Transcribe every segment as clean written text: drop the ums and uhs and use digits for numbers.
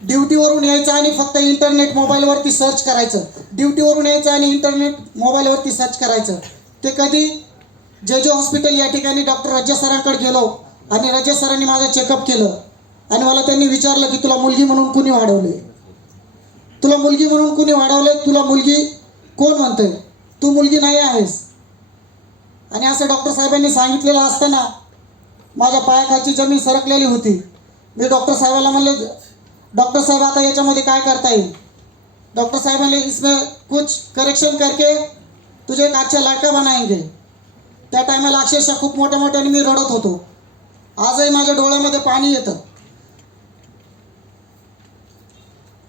ड्युटीवरून यायचं आणि फक्त इंटरनेट मोबाईलवरती सर्च करायचं. ड्युटीवरून यायचं आणि इंटरनेट मोबाईलवरती सर्च करायचं. ते कधी जे हॉस्पिटल या ठिकाणी डॉक्टर रज्जा सरांकडे गेलो आणि रज्जा सरांनी माझं चेकअप केलं आणि मला त्यांनी विचारलं की तुला मुलगी म्हणून कुणी वाढवले, तुला मुलगी म्हणून कुणी वाढवले, तुला मुलगी कोण म्हणतंय, तू मुलगी नाही आहेस. आणि असं डॉक्टर साहेबांनी सांगितलेलं असताना माझ्या पायाखालची जमीन सरकलेली होती. मी डॉक्टर साहेबाला म्हणलं, डॉक्टर साहेब आता याच्यामध्ये काय करता येईल. डॉक्टर साहेब म्हणले इसमें कुछ करेक्शन करके तुझे एक अच्छा लड़का बनाएंगे. त्या टायमाला अक्षरशः खूप मोठ्या मोठ्याने मी रडत होतो. आजही माझ्या डोळ्यामध्ये पाणी येतं.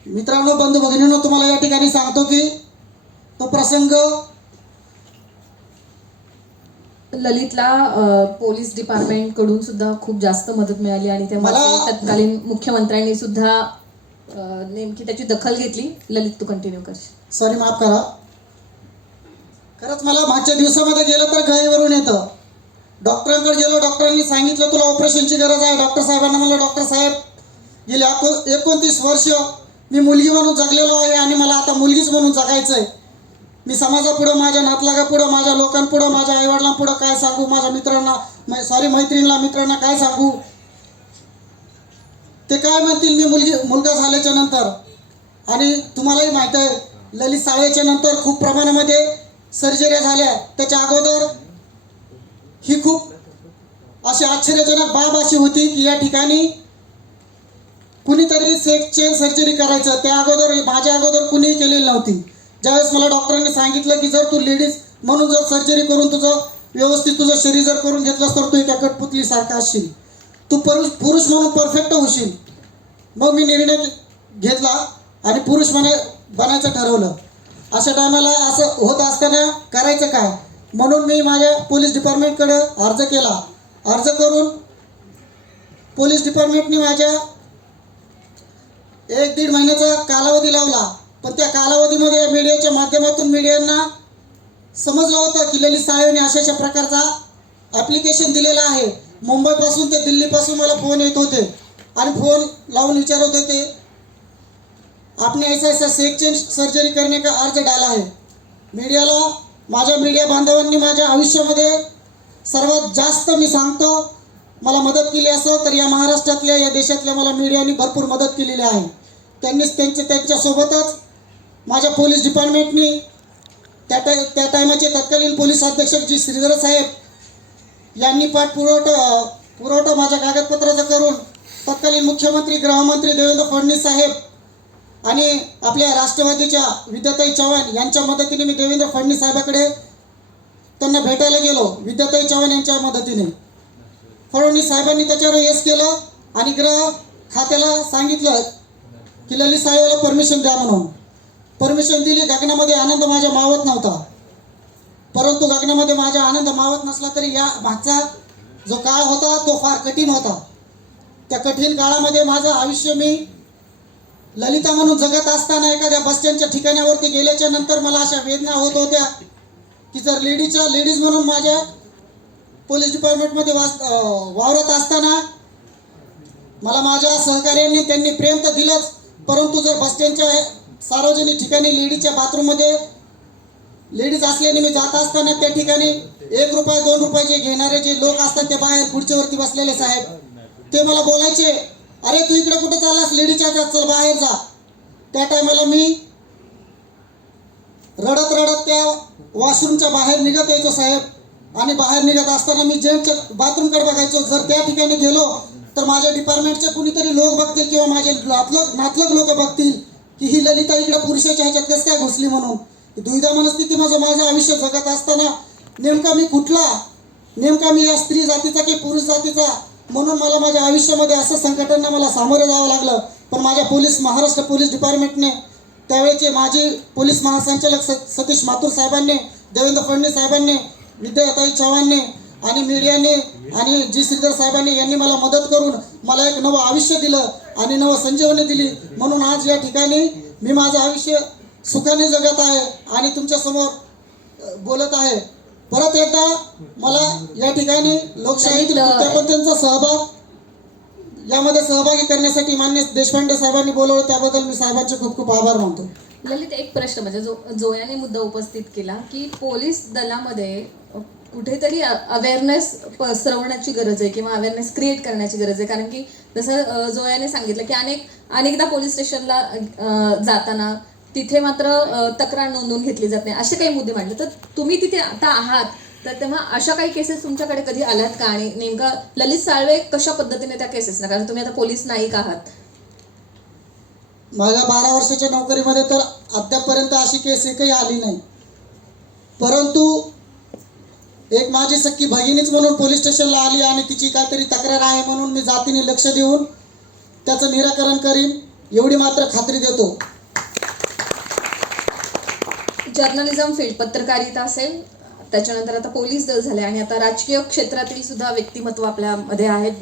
मित्रांनो, बंधू भगिनींनो, तुम्हाला या ठिकाणी सांगतो की तो प्रसंग ललितला पोलीस डिपार्टमेंट कडून सुद्धा खूप जास्त मदत मिळाली आणि त्यामध्ये तत्कालीन मुख्यमंत्र्यांनी सुद्धा नेमकी त्याची दखल घेतली. ललित, तू कंटिन्यू कर. सॉरी, माफ करा. खरंच मला मागच्या दिवसामध्ये गेलं तर घाईवरून येतं. डॉक्टरांकडे गेलो, डॉक्टरांनी सांगितलं तुला ऑपरेशनची गरज आहे. डॉक्टर साहेबांना म्हणलं डॉक्टर साहेब गेले 29 वर्ष मी मुलगी म्हणून जगलेलो आहे आणि मला आता मुलगीच म्हणून जगायचं आहे. मी समाजापुढं, माझ्या नातलगापुढं, माझ्या लोकांपुढं, माझ्या आईवडिलांपुढं काय सांगू, माझ्या मित्रांना मित्रांना काय सांगू. ते काय म्हणतील मी मुलगा झाल्याच्या नंतर. आणि तुम्हालाही माहीत आहे ललित सावळेच्या नंतर खूप प्रमाणामध्ये सर्जऱ्या झाल्या. त्याच्या अगोदर ही खूप अशी आश्चर्यजनक बाब अशी होती की या ठिकाणी कुणीतरी सेक्स चेन सर्जरी करायचं. त्या अगोदर, माझ्या अगोदर कुणीही केलेली नव्हती. ज्यावेळेस मला डॉक्टरांनी सांगितलं की जर तू लेडीज म्हणून जर सर्जरी करून तुझं व्यवस्थित तुझं शरीर जर करून घेतलंस तर तू एका कठपुतलीसारखा असशील, तू पुरुष म्हणून परफेक्ट होशील. मग मी निर्णय घेतला आणि पुरुष बनायचं ठरवलं. अशा टायमाला असं होत असताना करायचं काय, म्हणून मी माझ्या पोलीस डिपार्टमेंटकडे अर्ज केला. अर्ज करून पोलीस डिपार्टमेंटने माझ्या 1-1.5 महिन्याचा कालावधी लावला. पण त्या कालावधीमध्ये मीडियाच्या माध्यमातून मीडियांना समजलं होतं की ललित साहेबांनी अशा प्रकारचा ॲप्लिकेशन दिलेला आहे. मुंबईपासून ते दिल्लीपासून मला फोन येत होते आणि फोन लावून विचारत होते आपने ऐसा सेक्स चेंज सर्जरी करने का अर्ज डाला है. मीडियाला, माझ्या मीडिया बांधवांनी माझ्या आयुष्यामध्ये सर्वात जास्त मी सांगतो मला मदत केली असेल तर या महाराष्ट्रातल्या, या देशातल्या मला मीडियाने भरपूर मदत केलेली आहे. त्यांनीच त्यांच्यासोबतच माझ्या पोलीस डिपार्टमेंटनी त्या टायमाचे तत्कालीन पोलीस अधीक्षक जी श्रीधर साहेब यांनी पुरवठा माझ्या कागदपत्राचा करून तत्कालीन मुख्यमंत्री गृहमंत्री देवेंद्र फडणवीस साहेब आणि आपल्या राष्ट्रवादीच्या विद्याताई चव्हाण यांच्या मदतीने मी देवेंद्र फडणवीस साहेबाकडे त्यांना भेटायला गेलो. विद्याताई चव्हाण यांच्या मदतीने फडणवीस साहेबांनी त्याच्यावर येस केलं आणि गृह खात्याला सांगितलं की ललित साहेबाला परमिशन द्या म्हणून. परमिशन दिली. गगनामध्ये आनंद माझ्या मावत नव्हता. परंतु गगनामध्ये माझा आनंद मावत नसला तरी या मागचा जो काळ होता तो फार कठीण होता. त्या कठीण काळामध्ये माझं आयुष्य मी ललिता म्हणून जगत असताना एखाद्या बसस्टँडच्या ठिकाणावरती गेल्याच्या नंतर मला अशा वेदना होत होत्या की जर लेडीज म्हणून माझ्या पोलीस डिपार्टमेंटमध्ये वावरत असताना मला माझ्या सहकार्यांनी त्यांनी प्रेम तर दिलंच, परंतु जर बसस्टँडच्या सार्वजनिक ठिकाणी लेडीजच्या बाथरूममध्ये लेडीज असल्याने मी जात असताना त्या ठिकाणी 1 रुपया 2 रुपये जे घेणारे जे लोक असतात ते बाहेर खुर्चीवरती बसलेले साहेब, ते मला बोलायचे अरे तू इकडे कुठे चाललास, लेडीजच्या चल बाहेर जा. त्या टायमाला मी रडत रडत त्या वॉशरूमच्या बाहेर निघत यायचो साहेब. आणि बाहेर निघत असताना मी जेंट्सच्या बाथरूमकडे बघायचो. जर त्या ठिकाणी गेलो तर माझ्या डिपार्टमेंटचे कुणीतरी लोक बघतील किंवा माझे नातलग लोक बघतील की ही ललिता इकडे पुरुषाच्या ह्याच्यात कसं काय घुसली म्हणून. दुविधा मनस्थिती माझं आयुष्य जगत असताना नेमका मी कुठला, नेमका मी या स्त्री जातीचा की पुरुष जातीचा, म्हणून मला माझ्या आयुष्यामध्ये असं संकटांना मला सामोरं जावं लागलं. पण माझ्या महाराष्ट्र पोलीस डिपार्टमेंटने, त्यावेळेचे माजी पोलीस महासंचालक सतीश माथुर साहेबांनी, देवेंद्र फडणवीस साहेबांनी, विद्याताई चव्हाणने आणि मीडियाने आणि जी श्रीधर साहेबांनी यांनी मला मदत करून मला एक नवं आयुष्य दिलं आणि नवं संजीवनी दिली. म्हणून आज या ठिकाणी मी माझं आयुष्य सुखाने जगत आहे आणि तुमच्यासमोर बोलत आहे. परत एकदा मला या ठिकाणी लोकशाहीतील पण त्यांचा सहभाग यामध्ये सहभागी करण्यासाठी मान्य देशपांडे साहेबांनी बोलवलं, त्याबद्दल मी साहेबांचे खूप खूप आभार मानतो. ललित, एक प्रश्न म्हणजे जोयाने मुद्दा उपस्थित केला की पोलीस दलामध्ये कुठेतरी अवेअरनेस पसरवण्याची गरज आहे किंवा अवेअरनेस क्रिएट करण्याची गरज आहे. कारण की जसं जोयाने सांगितलं की अनेकदा पोलीस स्टेशनला जाताना तिथे मात्र तक्रार नोंदवून घेतली जात नाही, असे काही मुद्दे मांडले. तर तुम्ही तिथे आता आहात, तर तेव्हा अशा काही केसेस तुमच्याकडे कधी आल्यात का? आणि नेमका ललित साळवे कशा पद्धतीने त्या केसेस ना, कारण तुम्ही आता पोलीस नाईक आहात. माझ्या 12 वर्षाच्या नोकरीमध्ये तर अद्यापपर्यंत अशी केस एकही आली नाही. परंतु एक माझी सख्खी भगिनीच म्हणून पोलीस स्टेशनला आली आणि तिची काहीतरी तक्रार आहे म्हणून मी जातीने लक्ष देऊन त्याचं निराकरण करीन, एवढी मात्र खात्री देतो. जर्नलिझम फील्ड, पत्रकारिता असेल, त्याच्यानंतर आता पोलीस दल झाले आणि आता राजकीय क्षेत्रातील सुद्धा व्यक्तिमत्व आपल्यामध्ये आहेत.